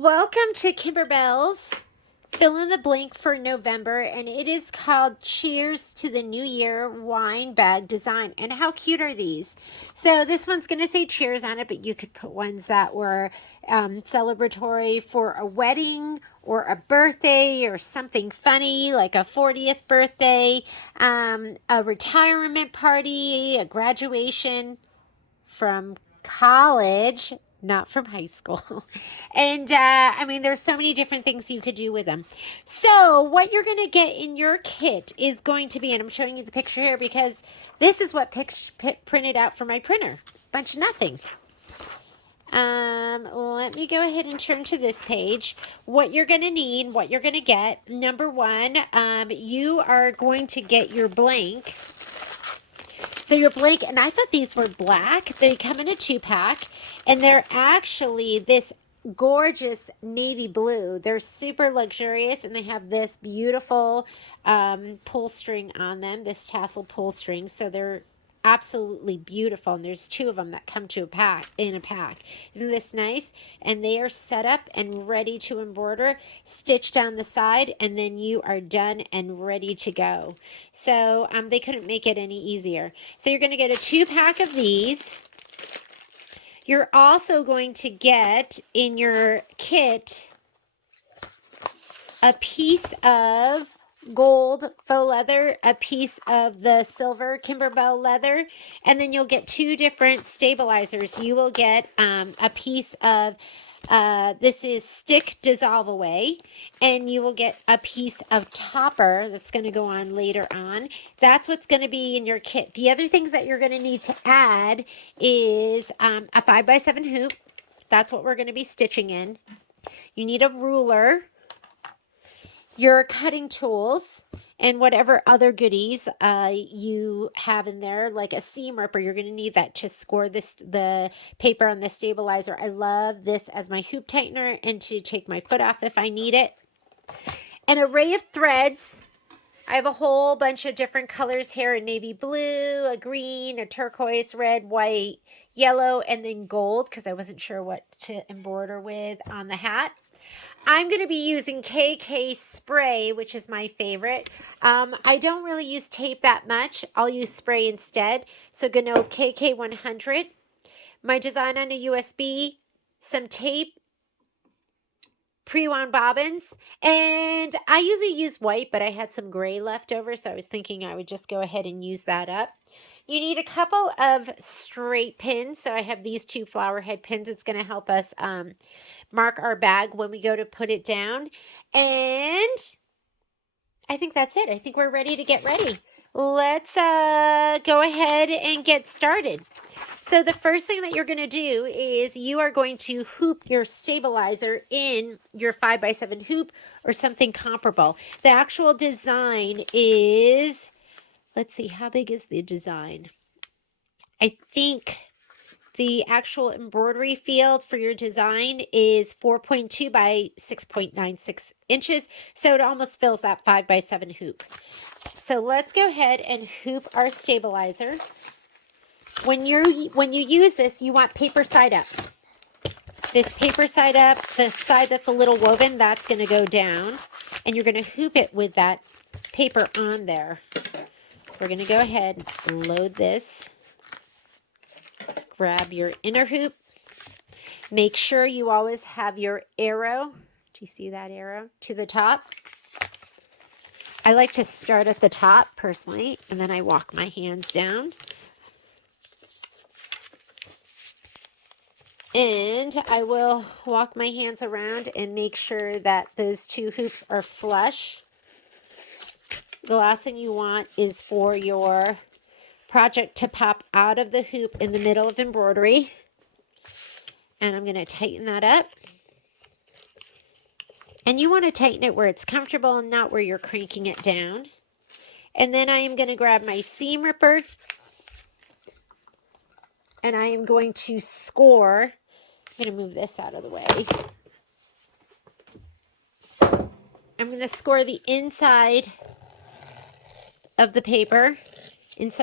Welcome to Kimberbell's Fill in the Blank for November, and it is called Cheers to the New Year Wine Bag Design. And how cute are these? So this one's going to say cheers on it, but you could put ones that were celebratory for a wedding or a birthday or something funny like a 40th birthday, a retirement party, a graduation from college, not from high school. And I mean, there's so many different things you could do with them. So what you're going to get in your kit is going to be, and I'm showing you the picture here because this is what printed out for my printer. Bunch of nothing. Let me go ahead and turn to this page. What you're going to need, what you're going to get. Number one, you are going to get your blank. So your blank, and I thought these were black. They come in a 2-pack, and they're actually this gorgeous navy blue. They're super luxurious, and they have this beautiful pull string on them, this tassel pull string. So they're absolutely beautiful, and there's 2 of them that come to a pack. Isn't this nice? And they are set up and ready to embroider, stitched down the side, and then you are done and ready to go. So they couldn't make it any easier. So you're going to get a 2-pack of these. You're also going to get in your kit a piece of gold faux leather, a piece of the silver Kimberbell leather, and then you'll get 2 different stabilizers. You will get a piece of this is stick dissolve away, and you will get a piece of topper that's going to go on later on. That's what's going to be in your kit. The other things that you're going to need to add is a 5x7 hoop. That's what we're going to be stitching in. You need a ruler, your cutting tools, and whatever other goodies you have in there, like a seam ripper. You're going to need that to score the paper on the stabilizer. I love this as my hoop tightener and to take my foot off if I need it. An array of threads. I have a whole bunch of different colors here: a navy blue, a green, a turquoise, red, white, yellow, and then gold, because I wasn't sure what to embroider with on the hat. I'm going to be using KK spray, which is my favorite. I don't really use tape that much. I'll use spray instead. So going to know KK 100. My design on a USB, some tape, pre-wound bobbins, and I usually use white, but I had some gray left over, so I was thinking I would just go ahead and use that up. You need a couple of straight pins. So I have these 2 flower head pins. It's going to help us mark our bag when we go to put it down. And I think that's it. I think we're ready to get ready. Let's go ahead and get started. So the first thing that you're going to do is you are going to hoop your stabilizer in your 5x7 hoop or something comparable. The actual design is, let's see, how big is the design? I think the actual embroidery field for your design is 4.2 by 6.96 inches. So it almost fills that 5x7 hoop. So let's go ahead and hoop our stabilizer. When you use this, you want paper side up. This paper side up, the side that's a little woven, that's going to go down. And you're going to hoop it with that paper on there. So we're going to go ahead and load this. Grab your inner hoop. Make sure you always have your arrow. Do you see that arrow? To the top. I like to start at the top personally, and then I walk my hands down. And I will walk my hands around and make sure that those 2 hoops are flush. The last thing you want is for your project to pop out of the hoop in the middle of embroidery. And I'm going to tighten that up. And you want to tighten it where it's comfortable and not where you're cranking it down. And then I am going to grab my seam ripper. And I am going to score. I'm going to move this out of the way. I'm going to score the inside of the paper,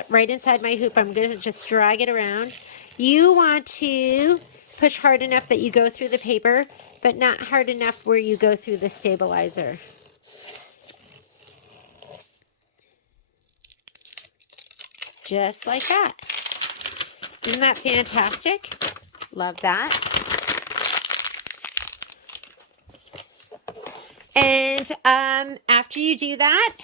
right inside my hoop. I'm going to just drag it around. You want to push hard enough that you go through the paper, but not hard enough where you go through the stabilizer. Just like that. Isn't that fantastic? Love that. And after you do that,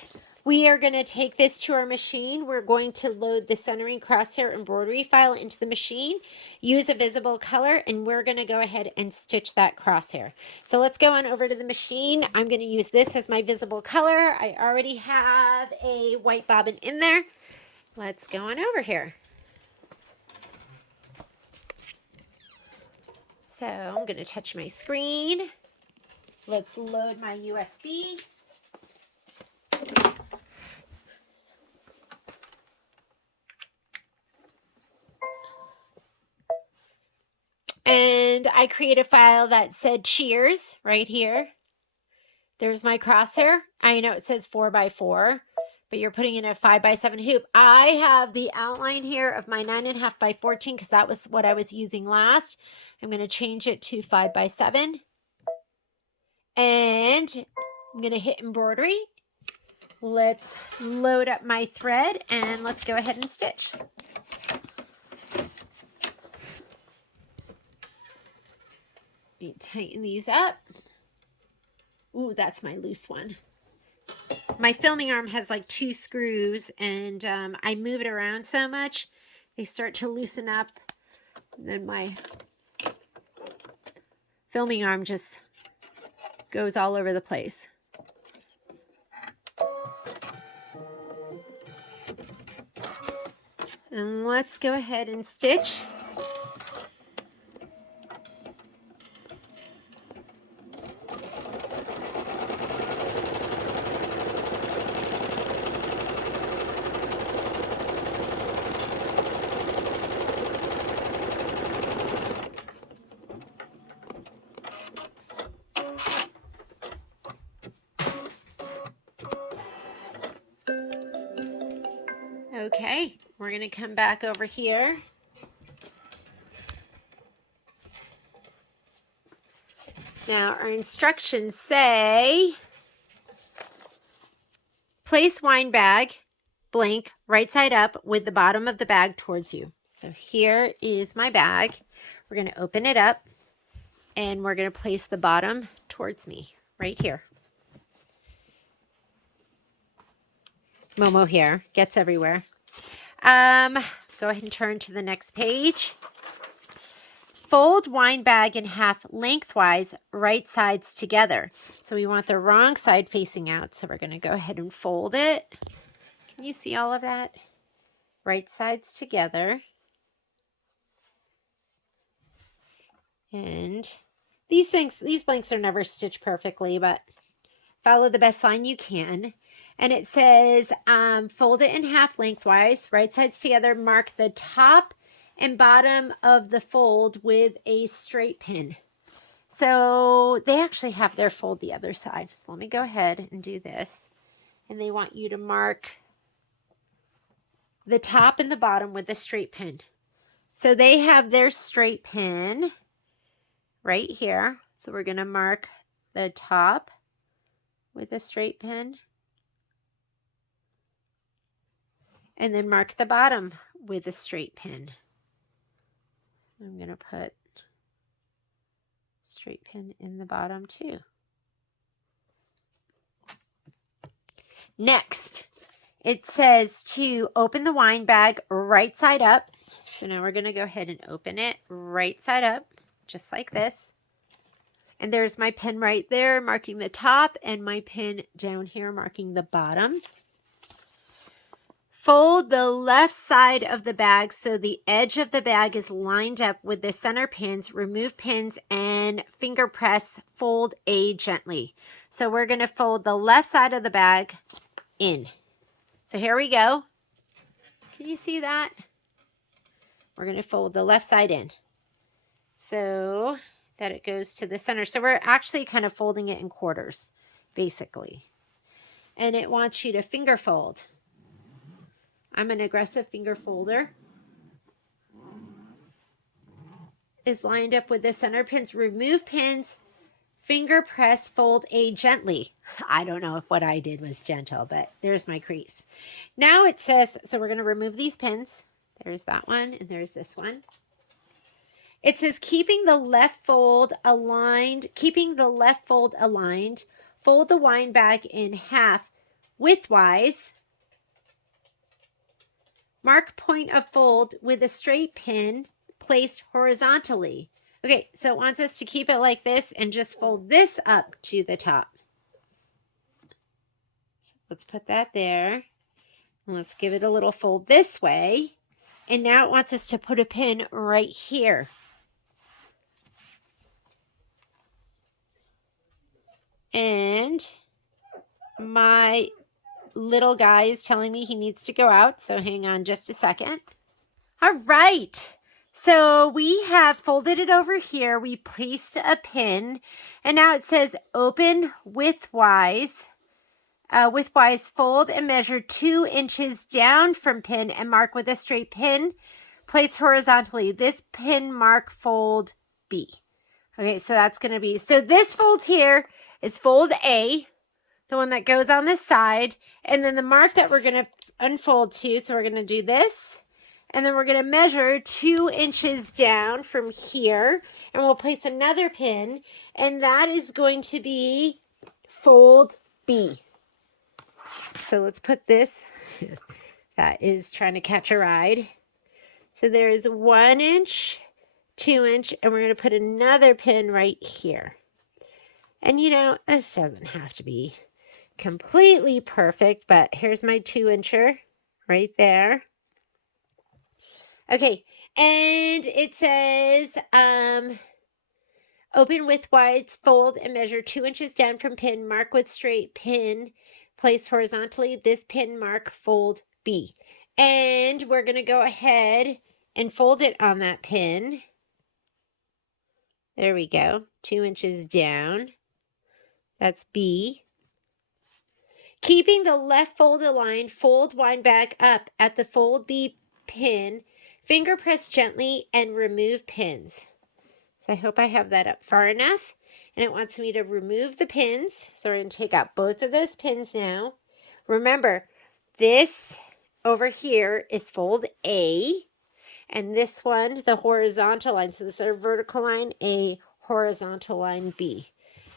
we are going to take this to our machine. We're going to load the centering crosshair embroidery file into the machine, use a visible color, and we're going to go ahead and stitch that crosshair. So let's go on over to the machine. I'm going to use this as my visible color. I already have a white bobbin in there. Let's go on over here. So I'm going to touch my screen. Let's load my USB. And I create a file that said cheers right here. There's my crosshair. I know it says 4x4, but you're putting in a 5x7 hoop. I have the outline here of my 9.5 by 14 because that was what I was using last. I'm going to change it to 5x7. And I'm going to hit embroidery. Let's load up my thread and let's go ahead and stitch. Let me tighten these up. Ooh, that's my loose one. My filming arm has like 2 screws and I move it around so much, they start to loosen up. And then my filming arm just goes all over the place. And let's go ahead and stitch. Okay, we're going to come back over here. Now, our instructions say, place wine bag, blank, right side up with the bottom of the bag towards you. So here is my bag. We're going to open it up and we're going to place the bottom towards me right here. Momo here gets everywhere. Go ahead and turn to the next page. Fold wine bag in half lengthwise, right sides together. So we want the wrong side facing out. So we're going to go ahead and fold it. Can you see all of that? Right sides together. And these blanks are never stitched perfectly, but follow the best line you can. And it says, fold it in half lengthwise, right sides together, mark the top and bottom of the fold with a straight pin. So they actually have their fold the other side. So let me go ahead and do this. And they want you to mark the top and the bottom with a straight pin. So they have their straight pin right here. So we're going to mark the top with a straight pin. And then mark the bottom with a straight pin. I'm going to put straight pin in the bottom too. Next, it says to open the wine bag right side up. So now we're going to go ahead and open it right side up, just like this. And there's my pin right there marking the top and my pin down here marking the bottom. Fold the left side of the bag so the edge of the bag is lined up with the center pins. Remove pins and finger press, fold A gently. So we're going to fold the left side of the bag in. So here we go. Can you see that? We're going to fold the left side in so that it goes to the center. So we're actually kind of folding it in quarters, basically. And it wants you to finger fold. I'm an aggressive finger folder. Is lined up with the center pins. Remove pins finger press, fold A gently. I don't know if what I did was gentle, but there's my crease. Now it says, so we're going to remove these pins. There's that one, and there's this one. It says, keeping the left fold aligned, fold the wind bag in half widthwise. Mark point of fold with a straight pin placed horizontally. Okay, so it wants us to keep it like this and just fold this up to the top. Let's put that there. And let's give it a little fold this way. And now it wants us to put a pin right here. And my little guy is telling me he needs to go out, so hang on just a second. All right. So we have folded it over here. We placed a pin, and now it says open widthwise. Widthwise, fold and measure 2 inches down from pin and mark with a straight pin. Place horizontally. This pin mark fold B. Okay, so that's going to be, so this fold here is fold A, the one that goes on this side, and then the mark that we're going to unfold to, so we're going to do this, and then we're going to measure 2 inches down from here, and we'll place another pin, and that is going to be fold B. So let's put this, that is trying to catch a ride. So there's 1 inch, 2 inch, and we're going to put another pin right here. And you know, this doesn't have to be completely perfect, but here's my 2 incher right there. Okay, and it says, open widthwise, fold and measure 2 inches down from pin, mark with straight pin, place horizontally, this pin mark, fold B. And we're going to go ahead and fold it on that pin. There we go, 2 inches down. That's B. Keeping the left fold aligned, fold wind back up at the fold B pin, finger press gently and remove pins. So I hope I have that up far enough. And it wants me to remove the pins. So we're going to take out both of those pins now. Remember, this over here is fold A. And this one, the horizontal line. So this is our vertical line A, horizontal line B.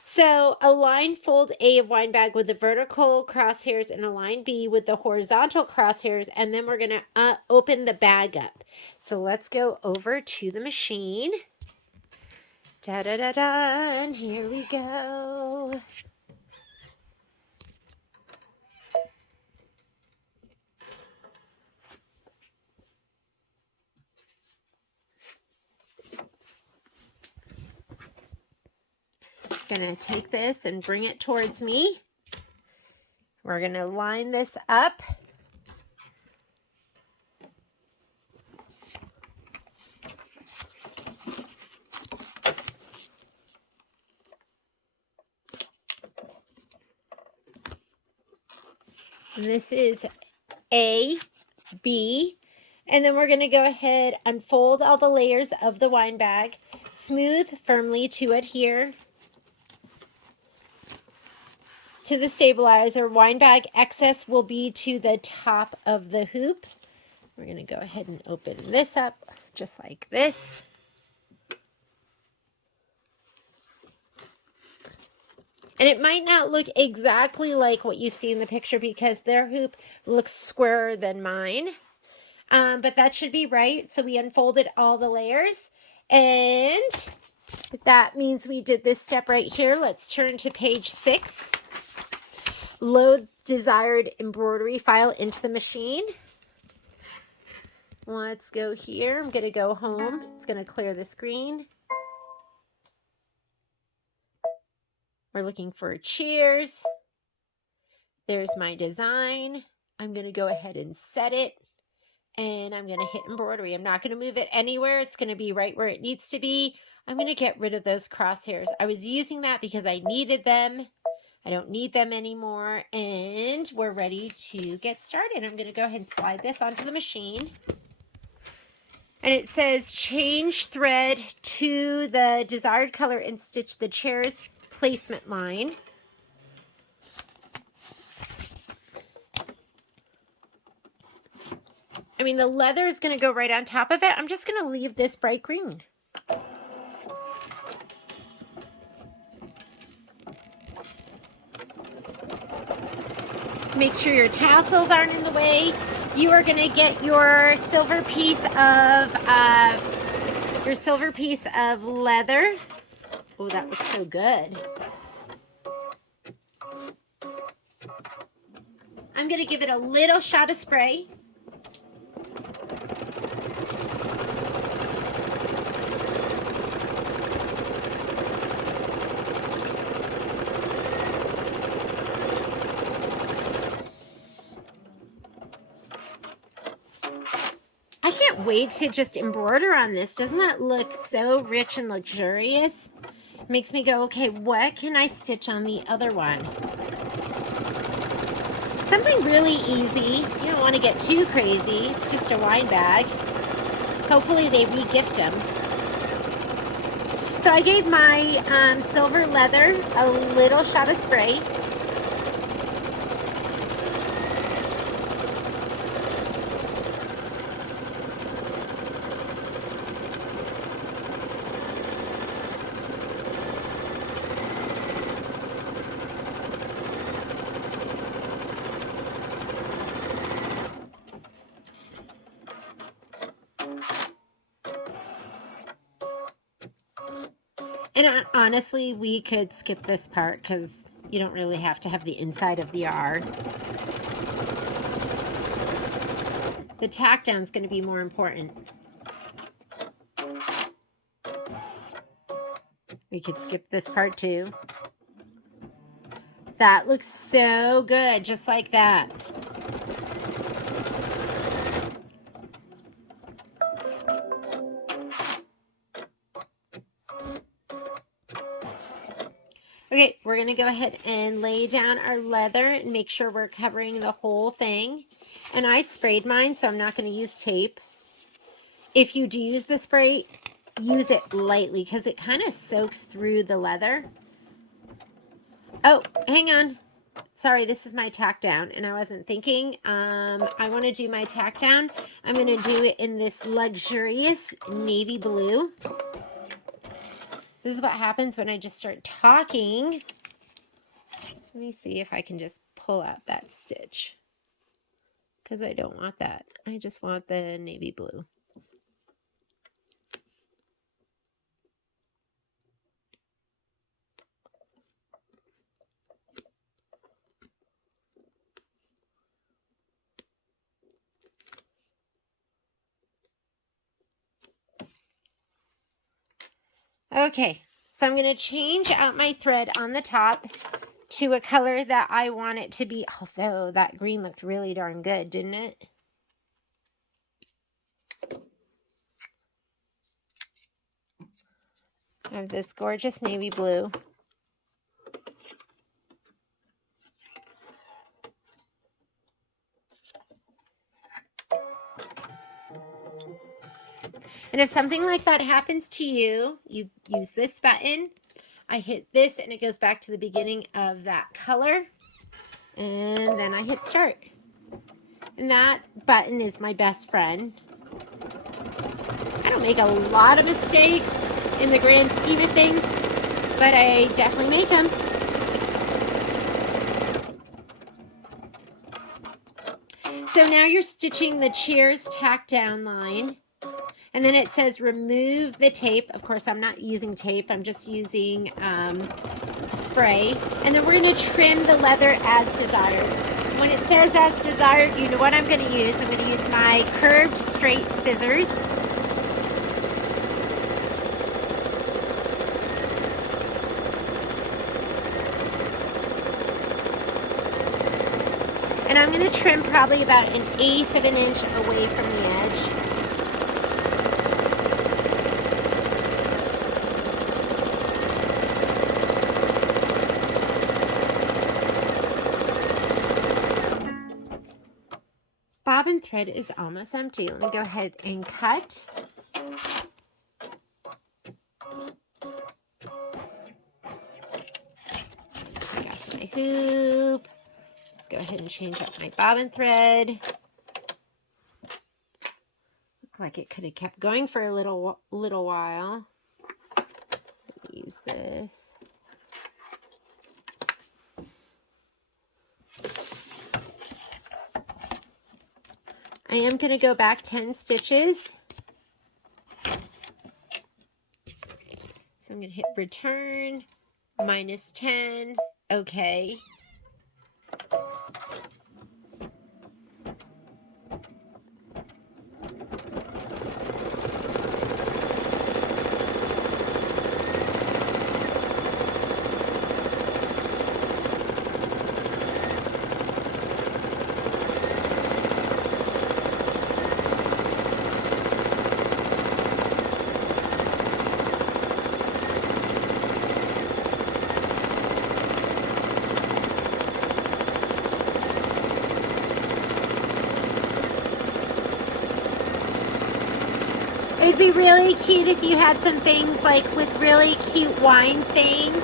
So align fold A of wind bag with the vertical crosshairs and align B with the horizontal crosshairs, and then we're going to open the bag up. So let's go over to the machine. Da-da-da-da, and here we go. Gonna take this and bring it towards me. We're gonna line this up. And this is A, B, and then we're gonna go ahead and fold all the layers of the wind bag, smooth firmly to adhere to the stabilizer. Wind bag excess will be to the top of the hoop. We're going to go ahead and open this up just like this. And it might not look exactly like what you see in the picture because their hoop looks squarer than mine. But that should be right. So we unfolded all the layers, and that means we did this step right here. Let's turn to page 6. Load desired embroidery file into the machine. Let's go here. I'm going to go home. It's going to clear the screen. We're looking for cheers. There's my design. I'm going to go ahead and set it. And I'm going to hit embroidery. I'm not going to move it anywhere. It's going to be right where it needs to be. I'm going to get rid of those crosshairs. I was using that because I needed them. I don't need them anymore, and we're ready to get started. I'm going to go ahead and slide this onto the machine. And it says change thread to the desired color and stitch the chairs placement line. I mean, the leather is going to go right on top of it. I'm just going to leave this bright green. Make sure your tassels aren't in the way. You are going to get your silver piece of leather. Oh, that looks so good. I'm going to give it a little shot of spray. I can't wait to just embroider on this. Doesn't that look so rich and luxurious? It makes me go, okay, what can I stitch on the other one? Something really easy. You don't want to get too crazy. It's just a wine bag. Hopefully they re-gift them. So I gave my silver leather a little shot of spray. And honestly, we could skip this part because you don't really have to have the inside of the R. The tack down is going to be more important. We could skip this part too. That looks so good, just like that. Okay, we're going to go ahead and lay down our leather and make sure we're covering the whole thing. And I sprayed mine, so I'm not going to use tape. If you do use the spray, use it lightly because it kind of soaks through the leather. Oh, hang on. Sorry, this is my tack down, and I wasn't thinking. I want to do my tack down. I'm going to do it in this luxurious navy blue. This is what happens when I just start talking. Let me see if I can just pull out that stitch, because I don't want that. I just want the navy blue. Okay, so I'm going to change out my thread on the top to a color that I want it to be. Although that green looked really darn good, didn't it? I have this gorgeous navy blue. And if something like that happens to you, you use this button. I hit this and it goes back to the beginning of that color. And then I hit start. And that button is my best friend. I don't make a lot of mistakes in the grand scheme of things, but I definitely make them. So now you're stitching the cheers tack down line. And then it says remove the tape. Of course, I'm not using tape. I'm just using spray. And then we're going to trim the leather as desired. When it says as desired, you know what I'm going to use. I'm going to use my curved straight scissors. And I'm going to trim probably about 1/8 of an inch away from the edge. Bobbin thread is almost empty. Let me go ahead and cut. my hoop. Let's go ahead and change up my bobbin thread. Look like it could have kept going for a little while. Use this. I am going to go back 10 stitches. So I'm going to hit return, -10, okay. It'd be really cute if you had some things like with really cute wine sayings.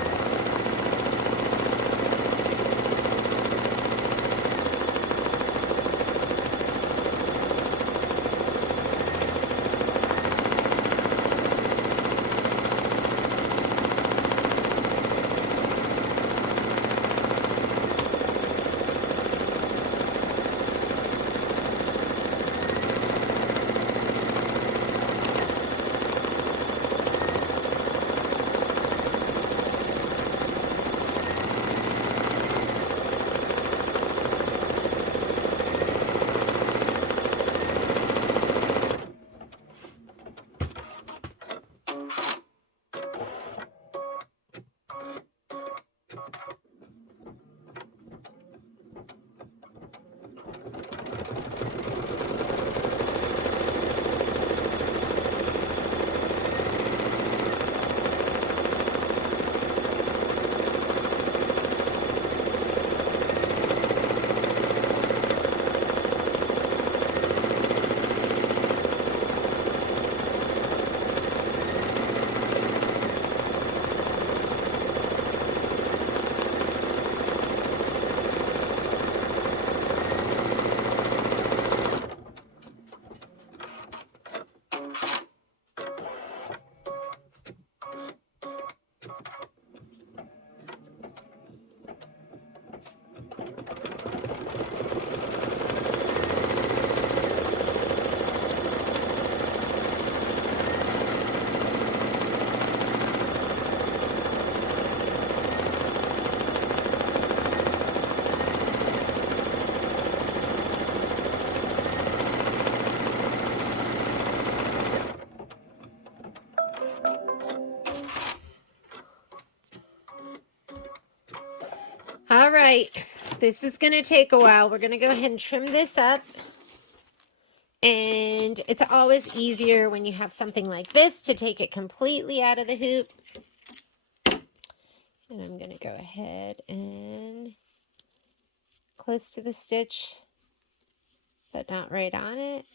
All right, this is going to take a while. We're going to go ahead and trim this up. And it's always easier when you have something like this to take it completely out of the hoop. And I'm going to go ahead and close to the stitch, but not right on it.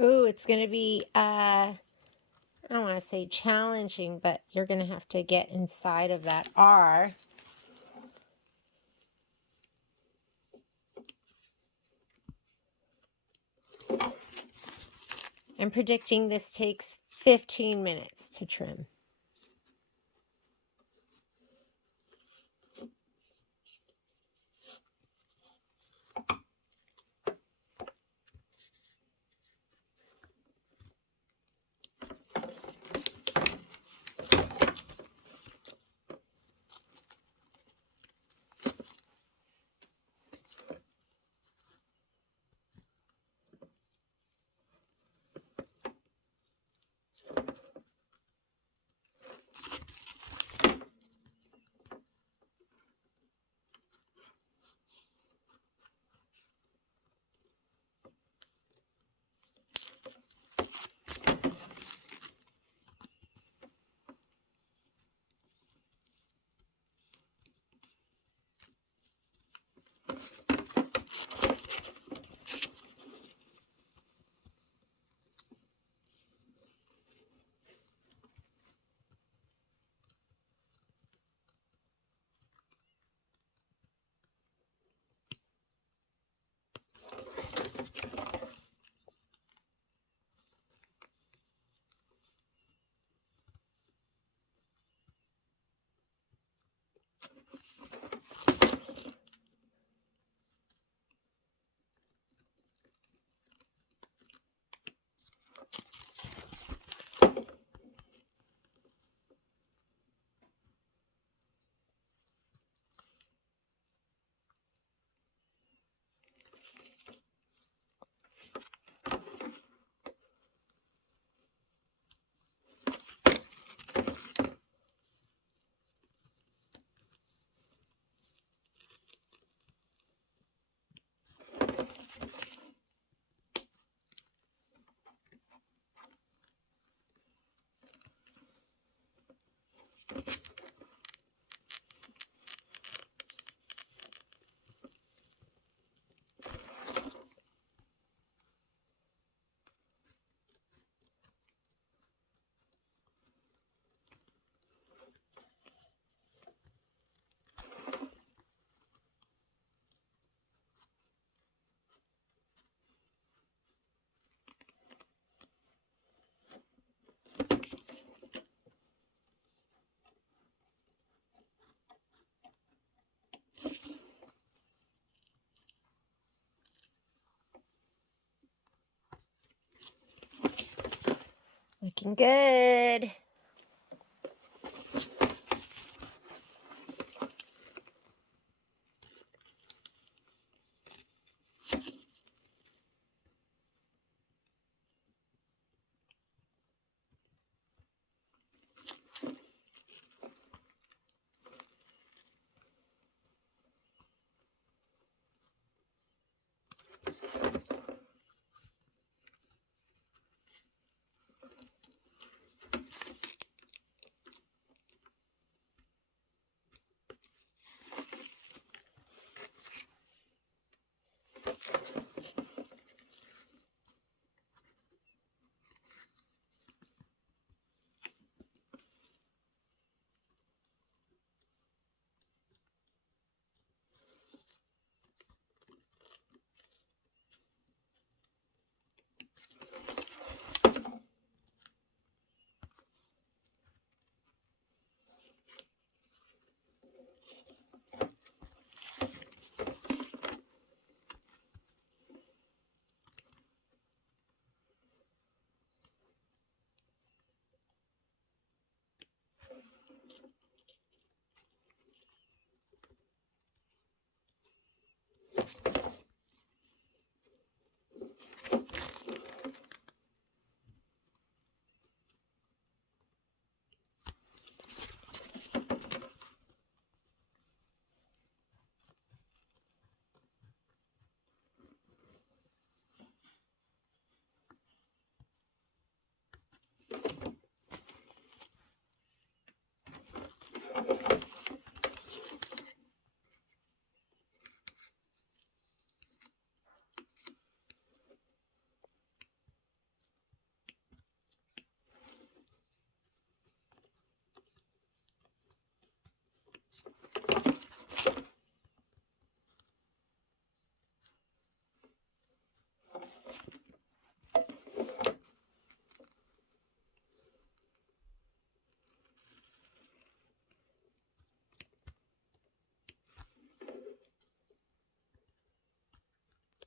Ooh, it's going to be, I don't want to say challenging, but you're going to have to get inside of that R. I'm predicting this takes 15 minutes to trim. Looking good.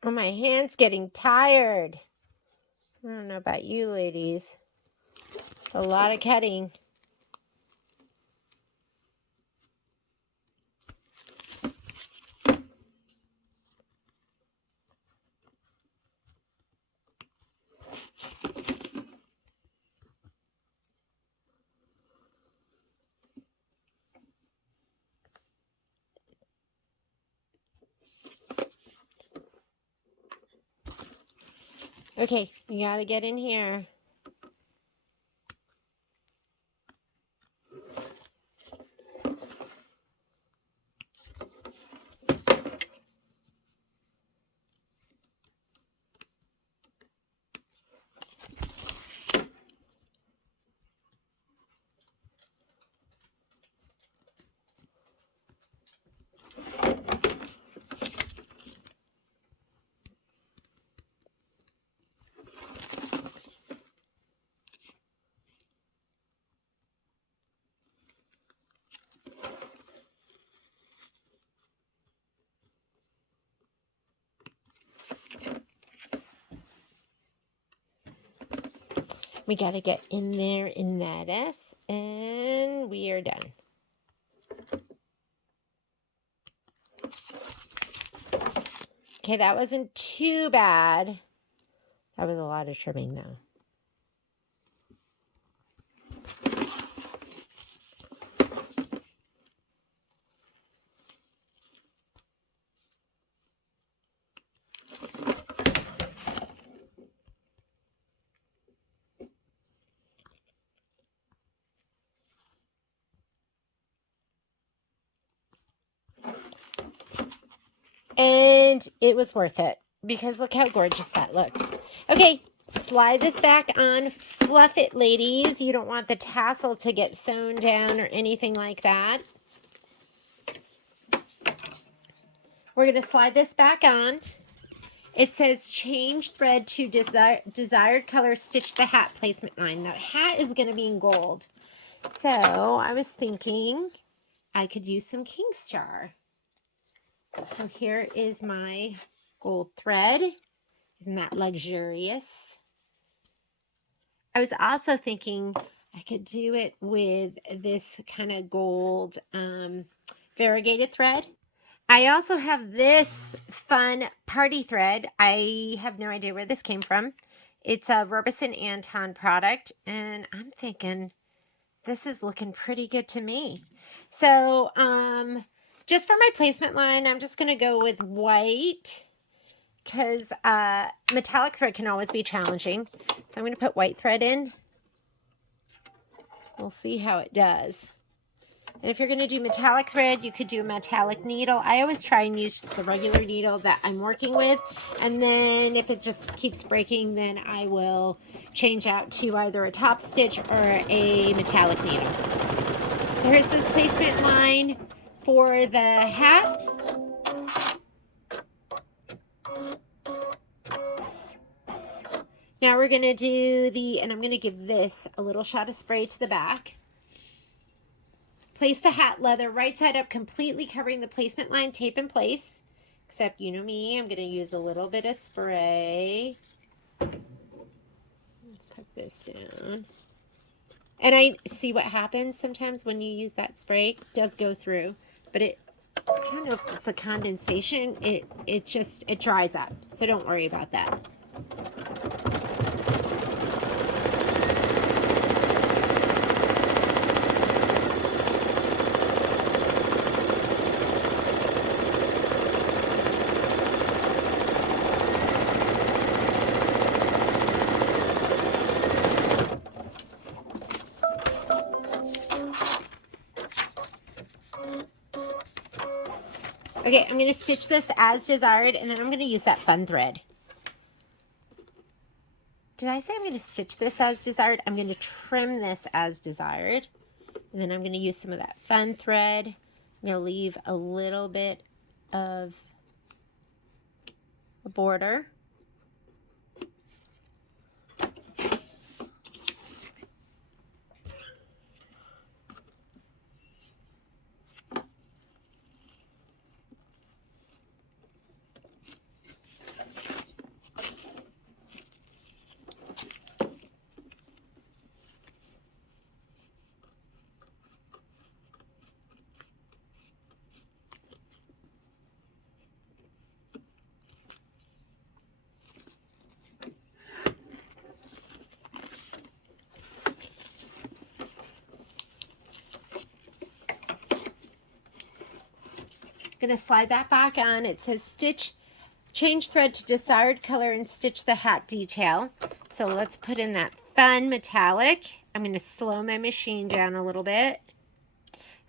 Oh, my hand's getting tired. I don't know about you ladies. A lot of cutting. Okay, we gotta get in here. We got to get in there in that S, and we are done. Okay, that wasn't too bad. That was a lot of trimming, though. And it was worth it because look how gorgeous that looks. Okay, slide this back on. Fluff it, ladies. You don't want the tassel to get sewn down or anything like that. We're going to slide this back on. It says change thread to desired color, stitch the hat placement line. The hat is going to be in gold. So I was thinking I could use some King Star. So here is my gold thread. Isn't that luxurious? I was also thinking I could do it with this kind of gold variegated thread. I also have this fun party thread. I have no idea where this came from. It's a Robeson Anton product, and I'm thinking this is looking pretty good to me. So, just for my placement line, I'm just going to go with white because metallic thread can always be challenging. So I'm going to put white thread in. We'll see how it does. And if you're going to do metallic thread, you could do a metallic needle. I always try and use the regular needle that I'm working with. And then if it just keeps breaking, then I will change out to either a top stitch or a metallic needle. So here's the placement line for the hat. Now we're going to do and I'm going to give this a little shot of spray to the back. Place the hat leather right side up, completely covering the placement line, tape in place. Except, you know me, I'm going to use a little bit of spray. Let's put this down. And I see what happens sometimes when you use that spray. It does go through, but I don't know if it's the condensation. It dries up, so don't worry about that. Okay, I'm going to stitch this as desired, and then I'm going to use that fun thread. Did I say I'm going to stitch this as desired? I'm going to trim this as desired, and then I'm going to use some of that fun thread. I'm going to leave a little bit of a border. going to slide that back on. It says stitch, change thread to desired color and stitch the hat detail. So let's put in that fun metallic. I'm going to slow my machine down a little bit.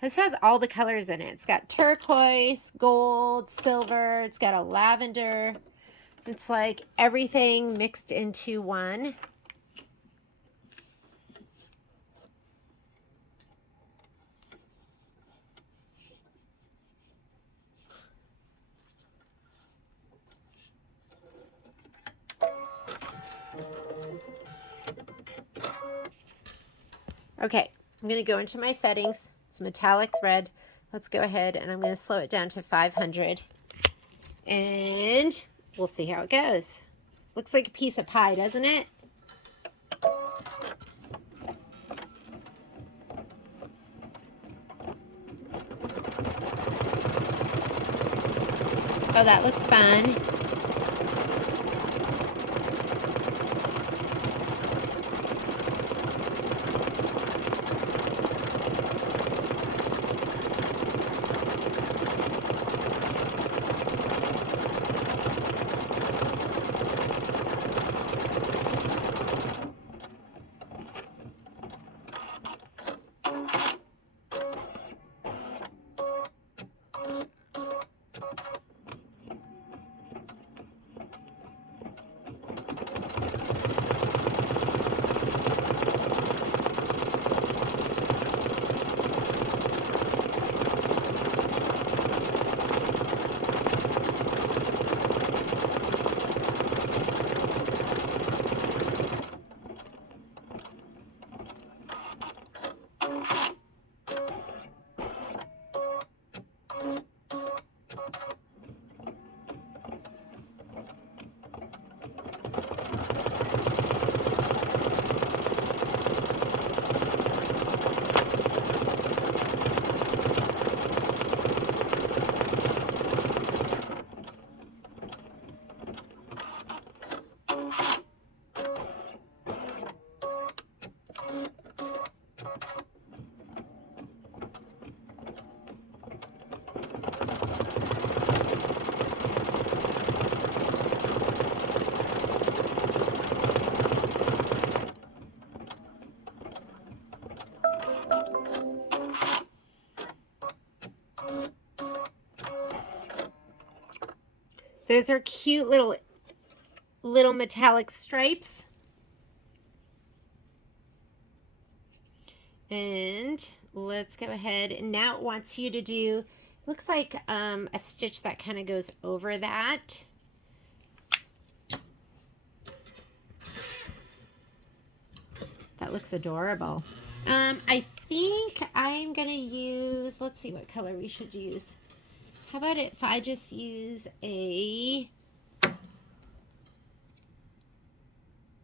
This has all the colors in it. It's got turquoise, gold, silver. It's got a lavender. It's like everything mixed into one. Okay, I'm going to go into my settings. It's metallic thread. Let's go ahead and I'm going to slow it down to 500. And we'll see how it goes. Looks like a piece of pie, doesn't it? Oh, that looks fun. Those are cute little metallic stripes. And let's go ahead. And now it wants you to do, looks like a stitch that kind of goes over that. That looks adorable. I think I'm going to use, let's see what color we should use. How about if I just use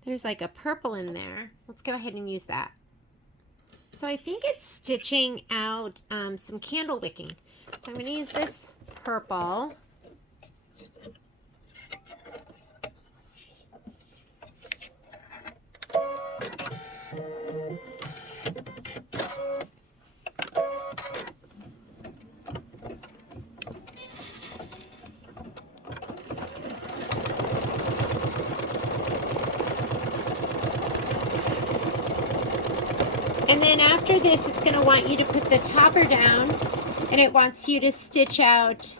there's like a purple in there. Let's go ahead and use that. So I think it's stitching out some candle wicking. So I'm going to use this purple. And then after this, it's going to want you to put the topper down, and it wants you to stitch out,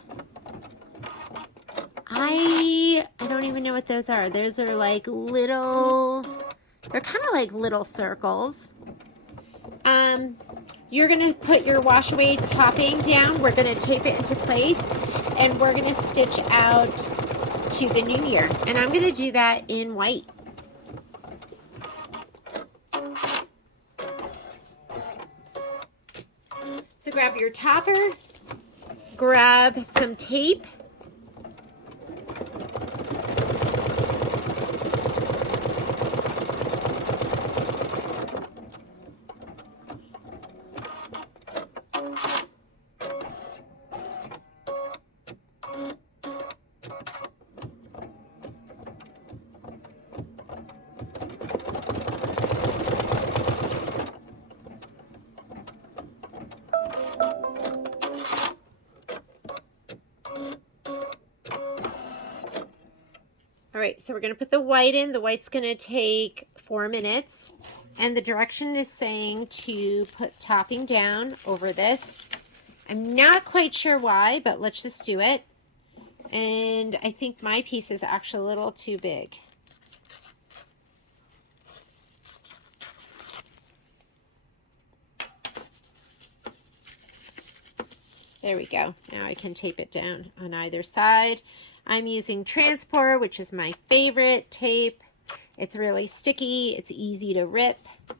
I don't even know what those are. Those are like little, they're kind of like little circles. You're going to put your wash away topping down. We're going to tape it into place, and we're going to stitch out to the new year. And I'm going to do that in white. So grab your topper, grab some tape, All right, so we're going to put the white in. The white's going to take 4 minutes. And the direction is saying to put topping down over this. I'm not quite sure why, but let's just do it. And I think my piece is actually a little too big. There we go. Now I can tape it down on either side. I'm using Transport, which is my favorite tape. It's really sticky. It's easy to rip. I'm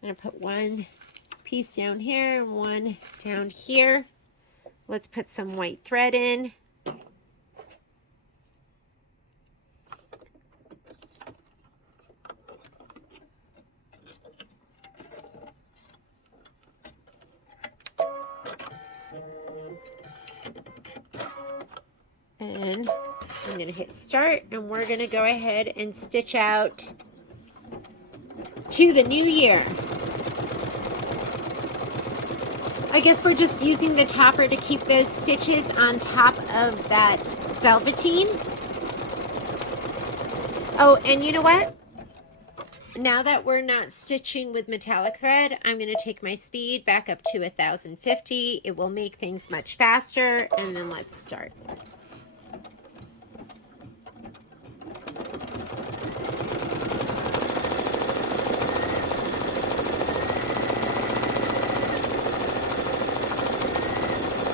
going to put one piece down here and one down here. Let's put some white thread in. And I'm going to hit start, and we're going to go ahead and stitch out to the new year. I guess we're just using the topper to keep those stitches on top of that velveteen. Oh, and you know what? Now that we're not stitching with metallic thread, I'm going to take my speed back up to 1050. It will make things much faster, and then let's start.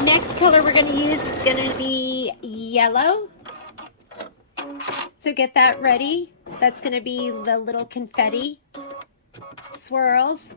Next color we're going to use is going to be yellow. So get that ready. That's going to be the little confetti swirls.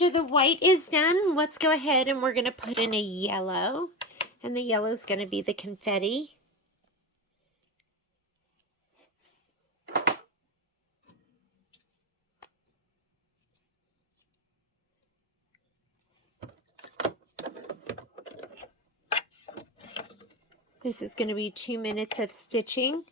after the white is done, let's go ahead and we're going to put in a yellow. And the yellow is going to be the confetti. This is going to be 2 minutes of stitching.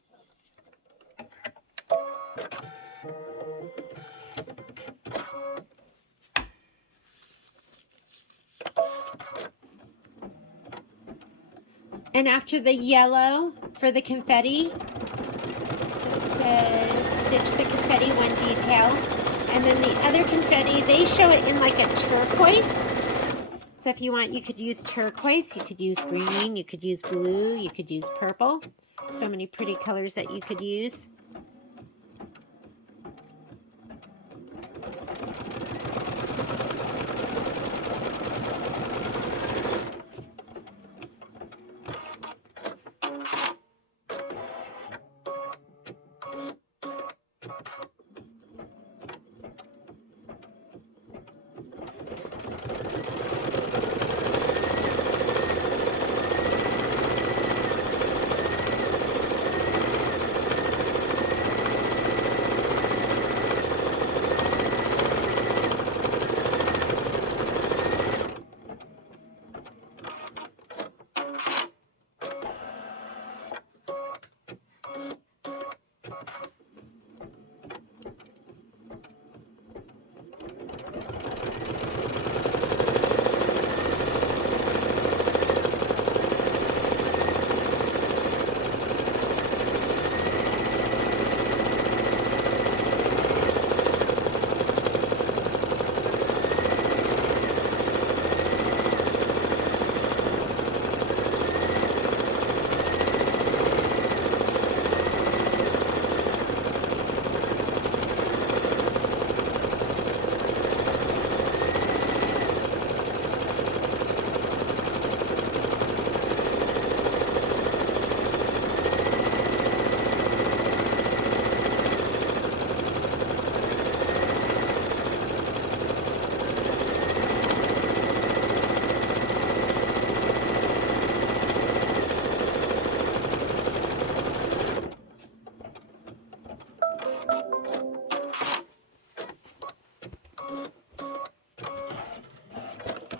And after the yellow for the confetti, it says stitch the confetti one detail. And then the other confetti, they show it in like a turquoise. So if you want, you could use turquoise, you could use green, you could use blue, you could use purple. So many pretty colors that you could use.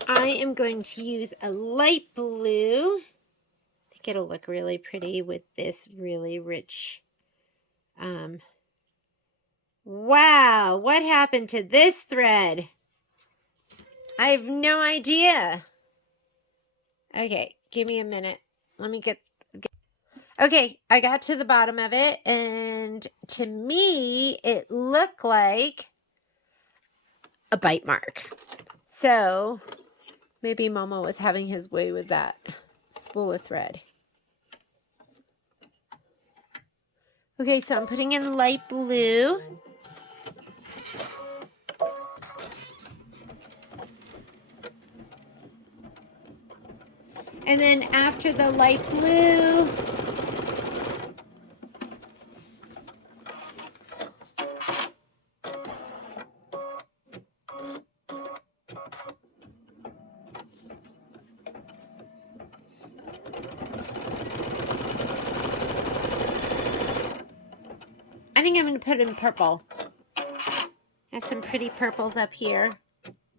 I am going to use a light blue. I think it'll look really pretty with this really rich. Wow, what happened to this thread? I have no idea. Okay, give me a minute. Let me get. Okay, I got to the bottom of it, and to me, it looked like a bite mark. So maybe Momo was having his way with that spool of thread. Okay, so I'm putting in light blue. And then after the light blue, I think I'm going to put in purple. I have some pretty purples up here.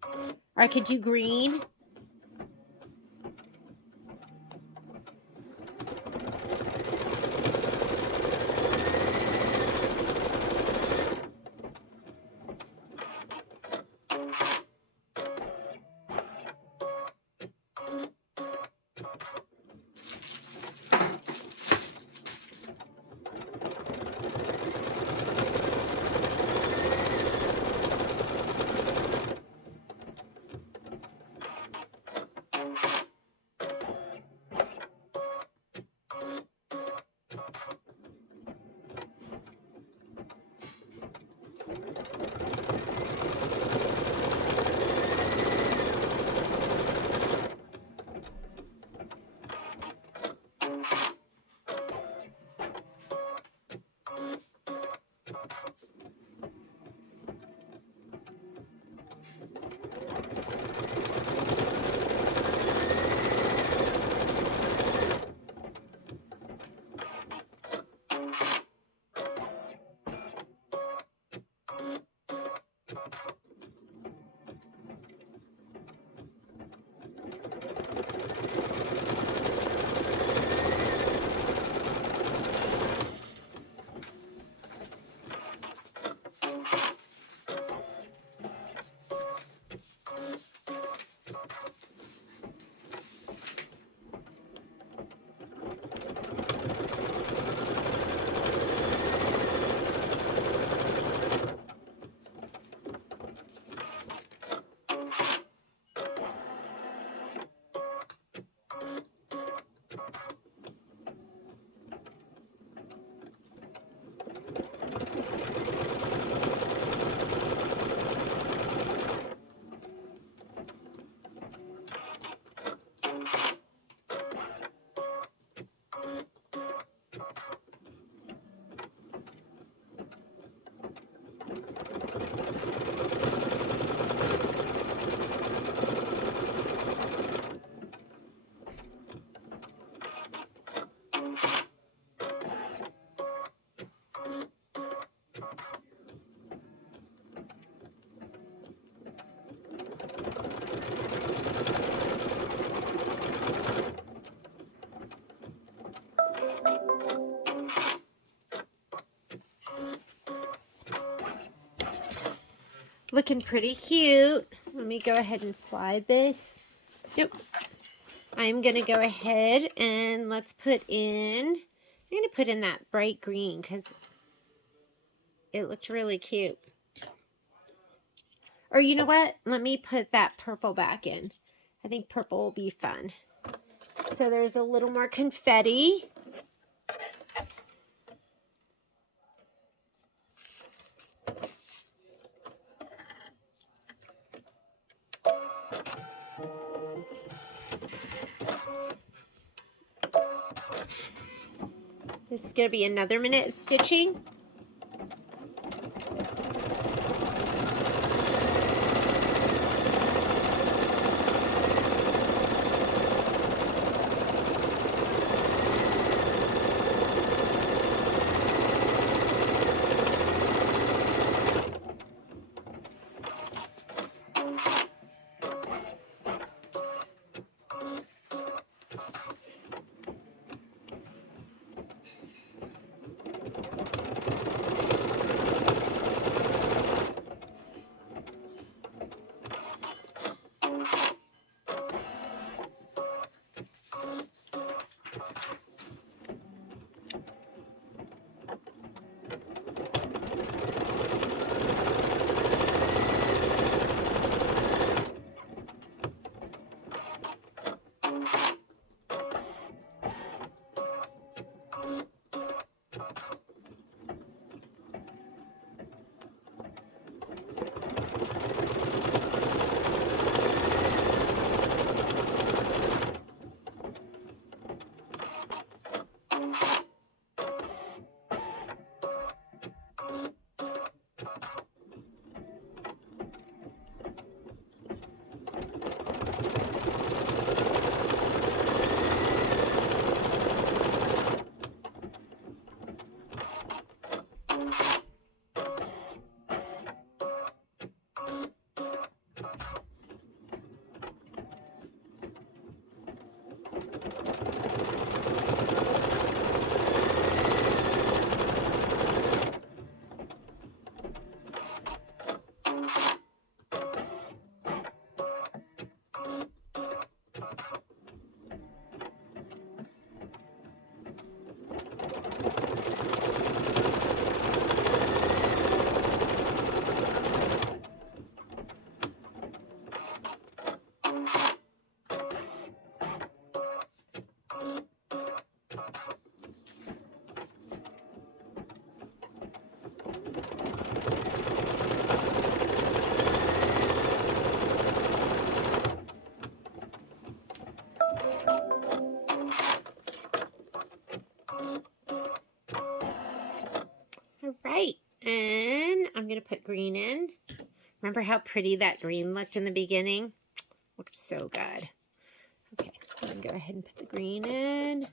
Or I could do green. Looking pretty cute. Let me go ahead and slide this. Nope. I'm going to go ahead and let's put in, I'm going to put in that bright green because it looks really cute. Or you know what? Let me put that purple back in. I think purple will be fun. So there's a little more confetti. This is going to be another minute of stitching. All right, and I'm going to put green in. Remember how pretty that green looked in the beginning? Looked so good. Okay, I'm going to go ahead and put the green in.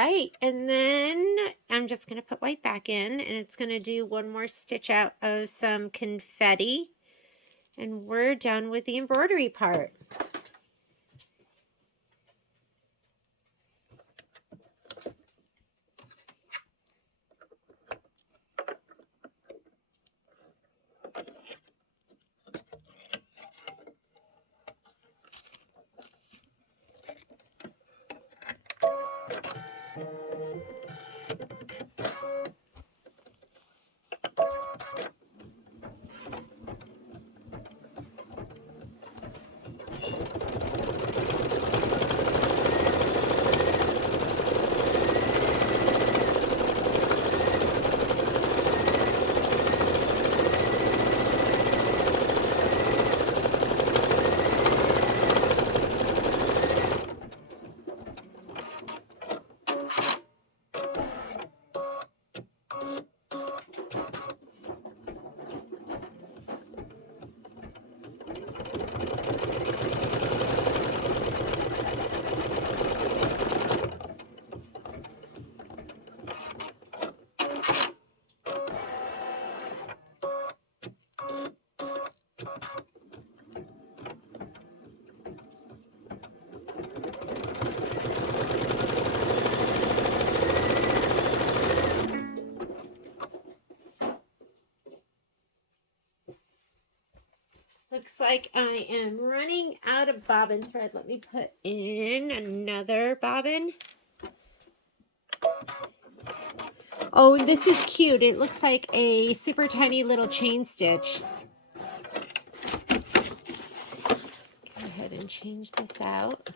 right, and then I'm just going to put white back in, and it's going to do one more stitch out of some confetti, and we're done with the embroidery part. Looks like I am running out of bobbin thread. Let me put in another bobbin. Oh, this is cute. It looks like a super tiny little chain stitch. Go ahead and change this out.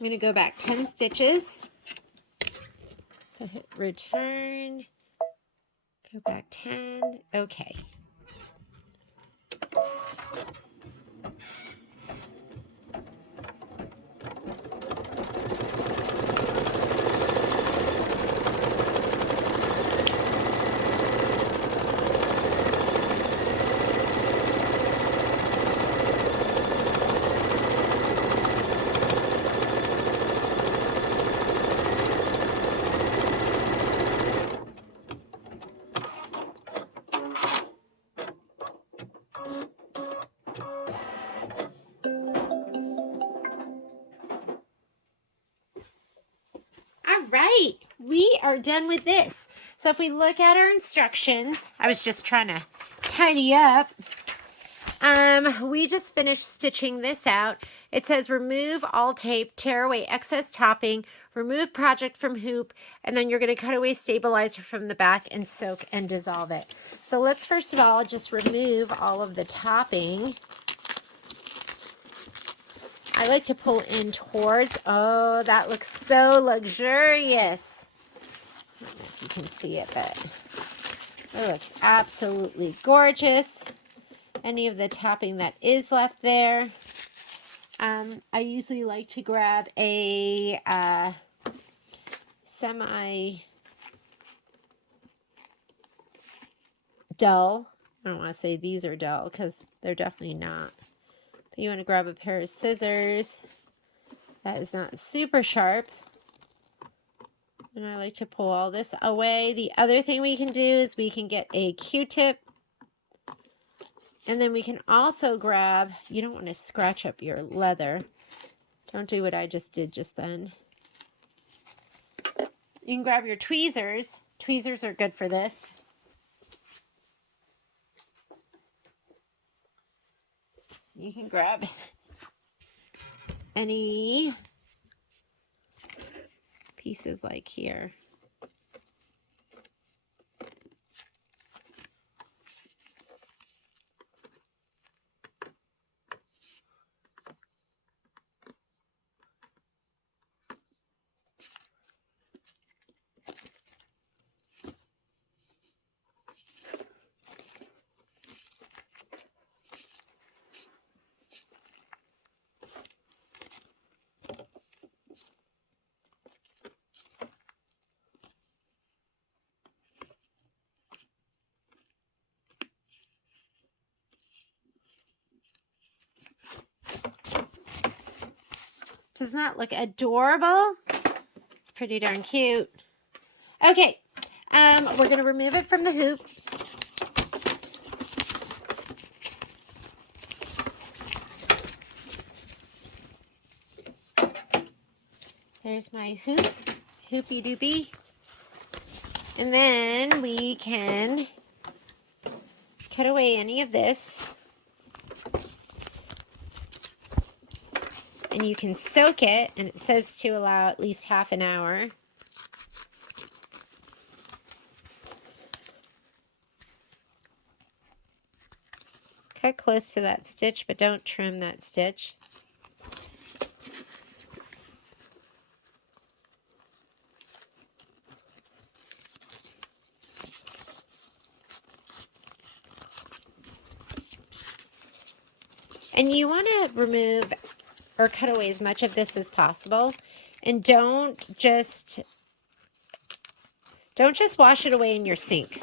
I'm going to go back 10 stitches. So hit return, go back 10, okay. All right, we are done with this. So if we look at our instructions, I was just trying to tidy up. We just finished stitching this out. It says remove all tape, tear away excess topping, remove project from hoop, and then you're going to cut away stabilizer from the back and soak and dissolve it. So let's first of all just remove all of the topping. I like to pull in towards, oh, that looks so luxurious. I don't know if you can see it, but it looks absolutely gorgeous. Any of the topping that is left there. I usually like to grab a semi dull. I don't want to say these are dull because they're definitely not. But you want to grab a pair of scissors that is not super sharp. And I like to pull all this away. The other thing we can do is we can get a Q-tip. And then we can also grab, you don't want to scratch up your leather. Don't do what I just did just then. You can grab your tweezers. Tweezers are good for this. You can grab any pieces like here. Doesn't that look adorable? It's pretty darn cute. Okay, we're going to remove it from the hoop. There's my hoop, hoopy doopy. And then we can cut away any of this. And you can soak it, and it says to allow at least half an hour. Cut close to that stitch, but don't trim that stitch. And you want to remove or cut away as much of this as possible. And don't just wash it away in your sink.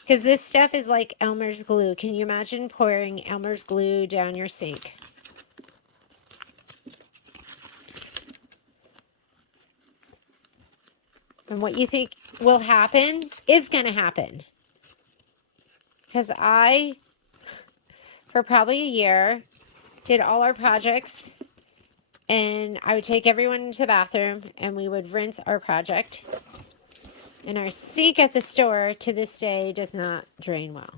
Because this stuff is like Elmer's glue. Can you imagine pouring Elmer's glue down your sink? And what you think will happen is going to happen. Because I, for probably a year, did all our projects. And I would take everyone into the bathroom and we would rinse our project. And our sink at the store to this day does not drain well.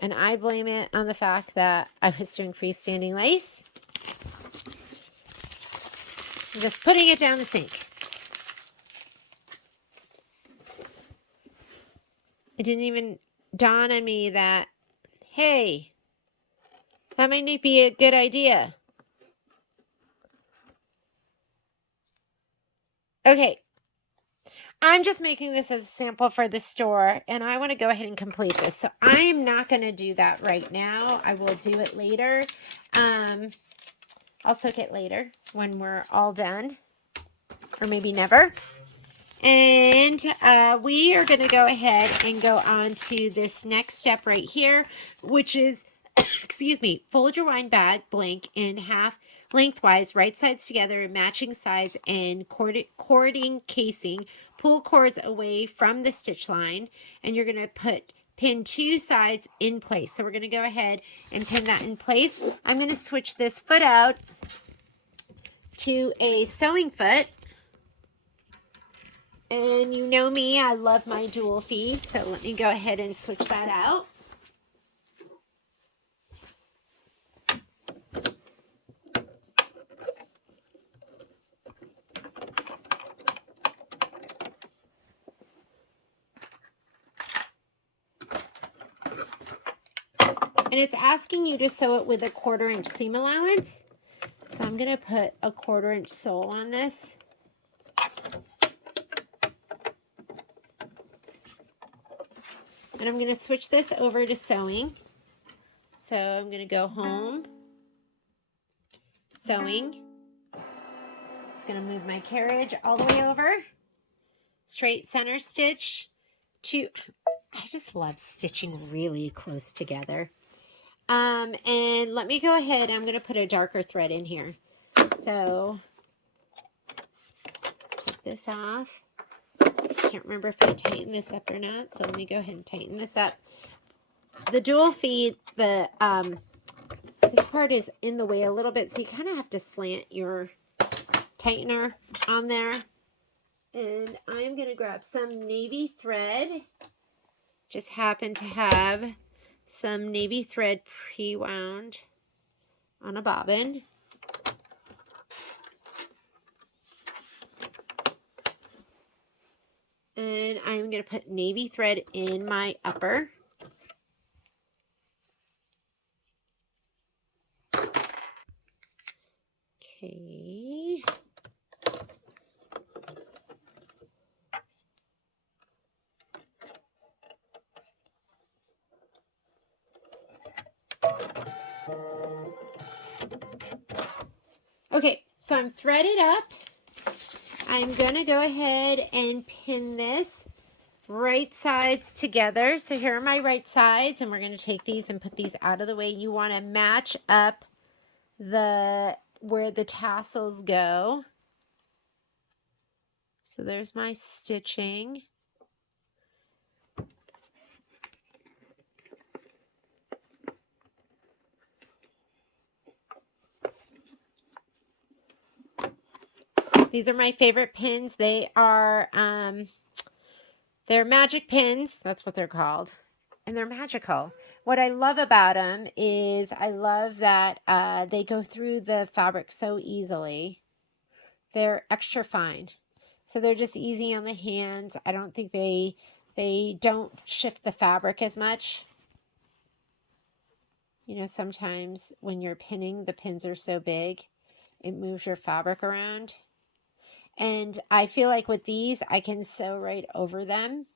And I blame it on the fact that I was doing freestanding lace. I'm just putting it down the sink. It didn't even dawn on me that, hey, that might not be a good idea. Okay. I'm just making this as a sample for the store, and I want to go ahead and complete this. So I'm not going to do that right now. I will do it later. I'll soak it later when we're all done, or maybe never. And we are going to go ahead and go on to this next step right here, which is, excuse me, fold your wine bag blank in half lengthwise, right sides together, matching sides, and cording casing. Pull cords away from the stitch line, and you're going to pin two sides in place. So we're going to go ahead and pin that in place. I'm going to switch this foot out to a sewing foot. And you know me, I love my dual feed, so let me go ahead and switch that out. And it's asking you to sew it with a 1/4 inch seam allowance. So I'm going to put a 1/4 inch sole on this. And I'm going to switch this over to sewing. So I'm going to go home, sewing. It's going to move my carriage all the way over. Straight center stitch to, I just love stitching really close together. And let me go ahead, I'm going to put a darker thread in here. So take this off. I can't remember if I tighten this up or not, so let me go ahead and tighten this up. The dual feed, this part is in the way a little bit, so you kind of have to slant your tightener on there. And I'm going to grab some navy thread. Just happen to have some navy thread pre-wound on a bobbin. And I'm going to put navy thread in my upper. Okay. Okay, so I'm threaded up. I'm going to go ahead and pin this right sides together. So here are my right sides, and we're going to take these and put these out of the way. You want to match up the where the tassels go. So there's my stitching. These are my favorite pins. They are, they're magic pins. That's what they're called. And they're magical. What I love about them is I love that they go through the fabric so easily. They're extra fine. So they're just easy on the hands. I don't think they don't shift the fabric as much. You know, sometimes when you're pinning, the pins are so big, it moves your fabric around. And I feel like with these, I can sew right over them.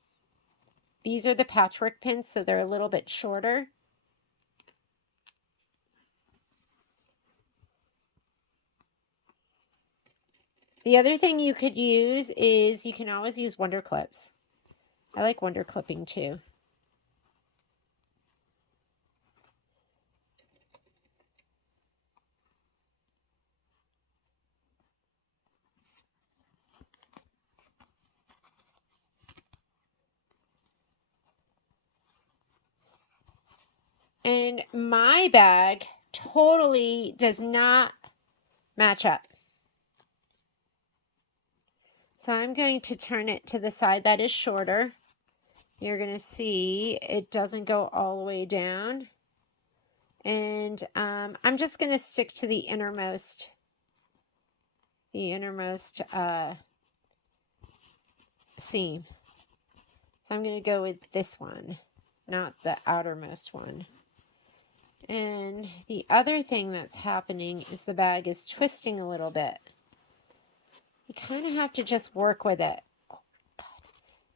These are the patchwork pins, so they're a little bit shorter. The other thing you could use is you can always use wonder clips. I like wonder clipping too. And my bag totally does not match up. So I'm going to turn it to the side that is shorter. You're going to see it doesn't go all the way down. And I'm just going to stick to the innermost seam. So I'm going to go with this one, not the outermost one. And the other thing that's happening is the bag is twisting a little bit. You kind of have to just work with it. Oh, God.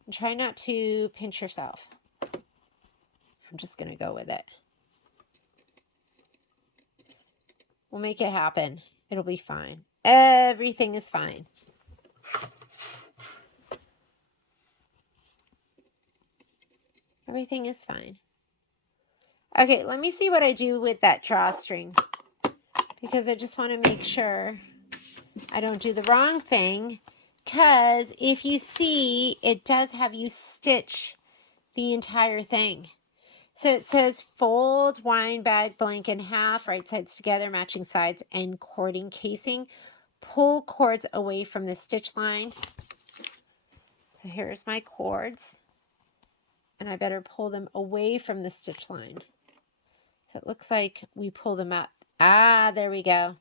And try not to pinch yourself. I'm just going to go with it. We'll make it happen. It'll be fine. Everything is fine. Everything is fine. Okay, let me see what I do with that drawstring, because I just want to make sure I don't do the wrong thing, because if you see, it does have you stitch the entire thing. So it says fold wine bag blank in half, right sides together, matching sides, and cording casing. Pull cords away from the stitch line. So here's my cords. And I better pull them away from the stitch line. So it looks like we pull them up. Ah, there we go.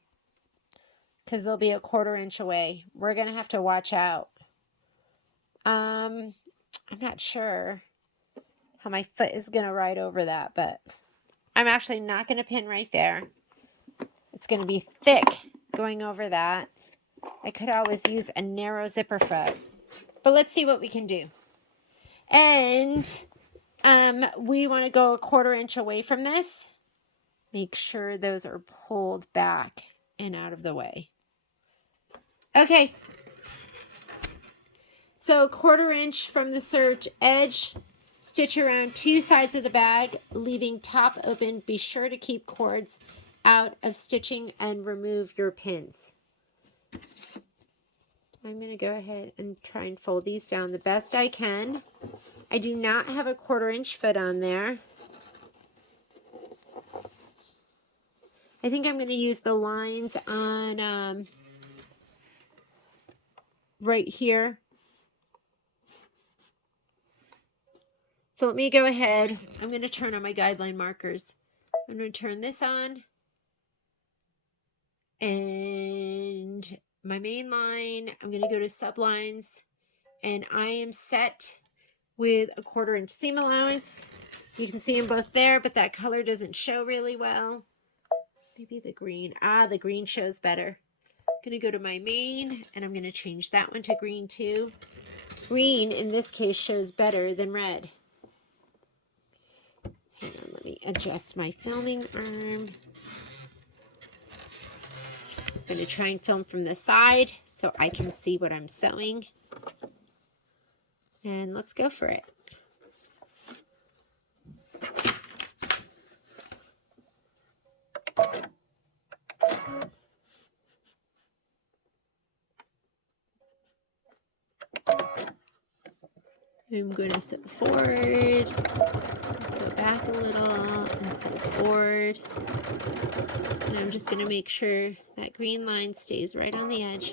Because they'll be a 1/4 inch away. We're going to have to watch out. I'm not sure how my foot is going to ride over that, but I'm actually not going to pin right there. It's going to be thick going over that. I could always use a narrow zipper foot, but let's see what we can do. And we want to go a 1/4 inch away from this. Make sure those are pulled back and out of the way. Okay. So 1/4 inch from the serged edge, stitch around 2 sides of the bag, leaving top open. Be sure to keep cords out of stitching and remove your pins. I'm going to go ahead and try and fold these down the best I can. I do not have a 1/4 inch foot on there. I think I'm going to use the lines on right here. So let me go ahead. I'm going to turn on my guideline markers. I'm going to turn this on. And my main line, I'm going to go to sublines. And I am set with a 1/4 inch seam allowance. You can see them both there, but that color doesn't show really well. Maybe the green. Ah, the green shows better. I'm going to go to my main, and I'm going to change that one to green too. Green, in this case, shows better than red. Hang on, let me adjust my filming arm. I'm going to try and film from the side so I can see what I'm sewing. And let's go for it. I'm going to sew forward. Let's go back a little and sew forward. And I'm just going to make sure that green line stays right on the edge.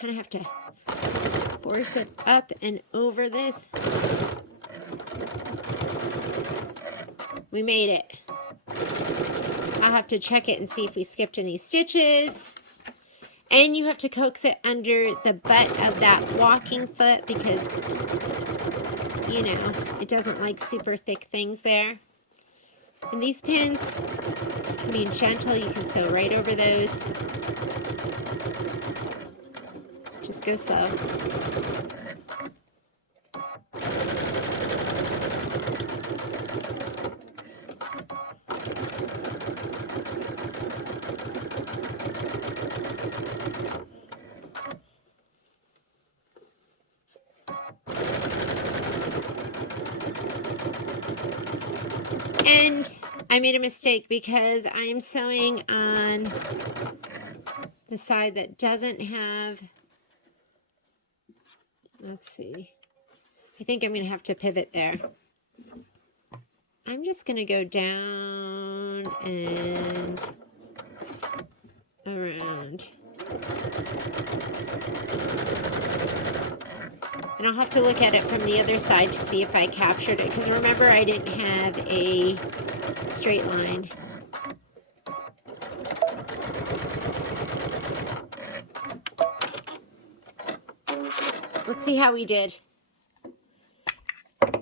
Kind of have to force it up and over this. We made it. I'll have to check it and see if we skipped any stitches. And you have to coax it under the butt of that walking foot because, you know, it doesn't like super thick things there. And these pins can be gentle. You can sew right over those. Just go slow. And I made a mistake because I am sewing on the side that doesn't have, let's see, I think I'm going to have to pivot there. I'm just going to go down and around. And I'll have to look at it from the other side to see if I captured it. Because remember, I didn't have a straight line. Let's see how we did. I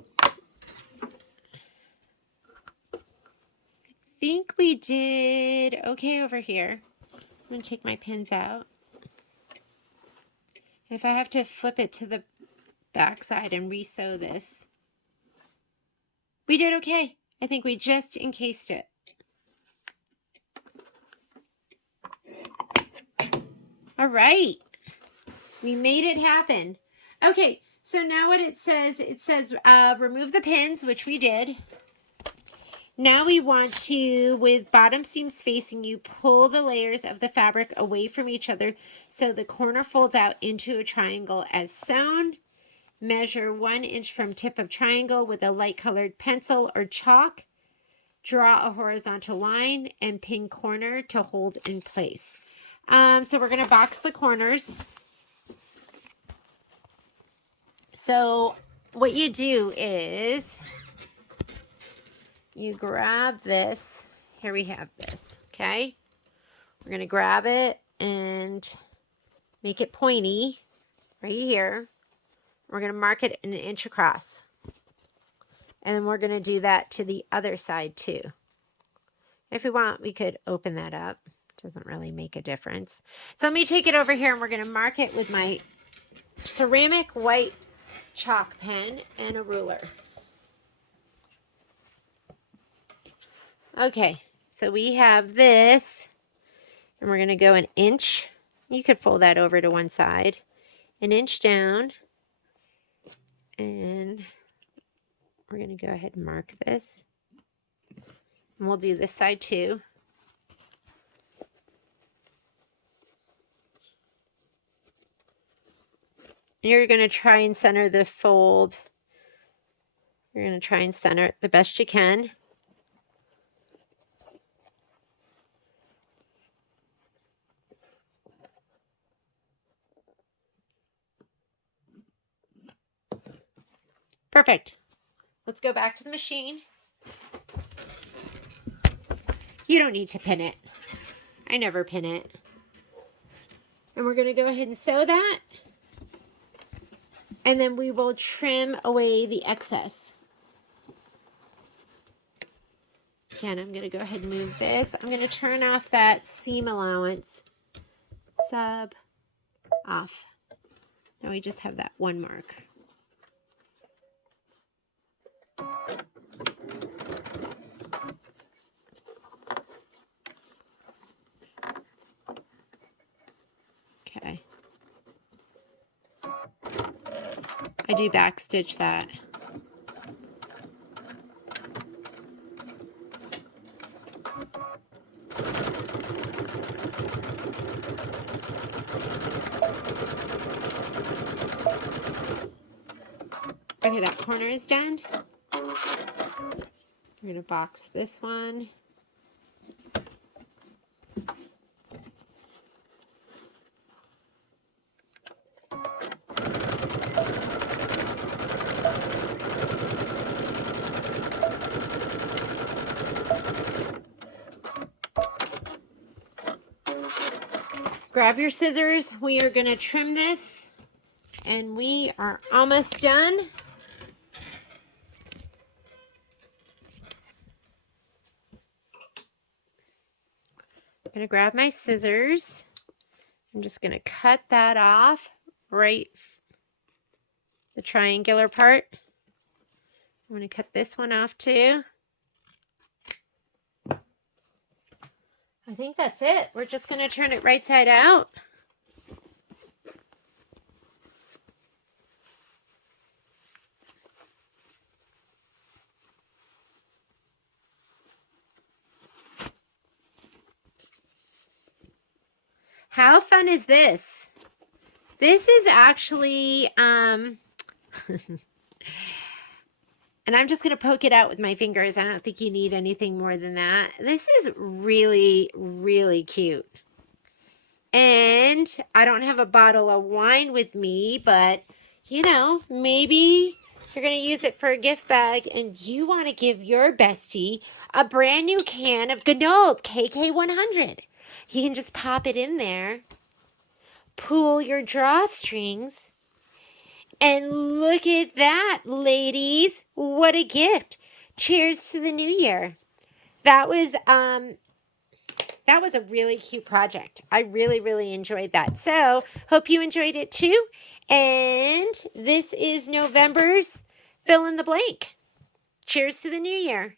think we did okay over here. I'm going to take my pins out. If I have to flip it to the back side and re-sew this, we did okay. I think we just encased it. All right. We made it happen. Okay, so now what it says remove the pins, which we did. Now we want to, with bottom seams facing you, pull the layers of the fabric away from each other so the corner folds out into a triangle as sewn. Measure 1 inch from tip of triangle with a light colored pencil or chalk. Draw a horizontal line and pin corner to hold in place. So we're going to box the corners. So what you do is you grab this. Here we have this, okay? We're going to grab it and make it pointy right here. We're going to mark it 1 inch across. And then we're going to do that to the other side too. If we want, we could open that up. Doesn't really make a difference. So let me take it over here and we're going to mark it with my ceramic white chalk pen and a ruler. Okay, so we have this, and we're going to go 1 inch. You could fold that over to one side. 1 inch down. And we're going to go ahead and mark this. And we'll do this side too. And you're going to try and center the fold. You're going to try and center it the best you can. Perfect. Let's go back to the machine. You don't need to pin it. I never pin it. And we're going to go ahead and sew that. And then we will trim away the excess. Again, I'm going to go ahead and move this. I'm going to turn off that seam allowance. Sub off. Now we just have that one mark. Okay. I do backstitch that. Okay, that corner is done. We're going to box this one. Grab your scissors. We are going to trim this, and we are almost done. I'm going to grab my scissors. I'm just going to cut that off, right, the triangular part. I'm going to cut this one off too. I think that's it. We're just going to turn it right side out. How fun is this? This is actually, and I'm just going to poke it out with my fingers. I don't think you need anything more than that. This is really, really cute. And I don't have a bottle of wine with me, but, you know, maybe you're going to use it for a gift bag and you want to give your bestie a brand new can of good old KK100. You can just pop it in there, pull your drawstrings, and look at that, ladies. What a gift. Cheers to the new year. That was a really cute project. I really, really enjoyed that. So, hope you enjoyed it too. And this is November's fill in the blank. Cheers to the new year.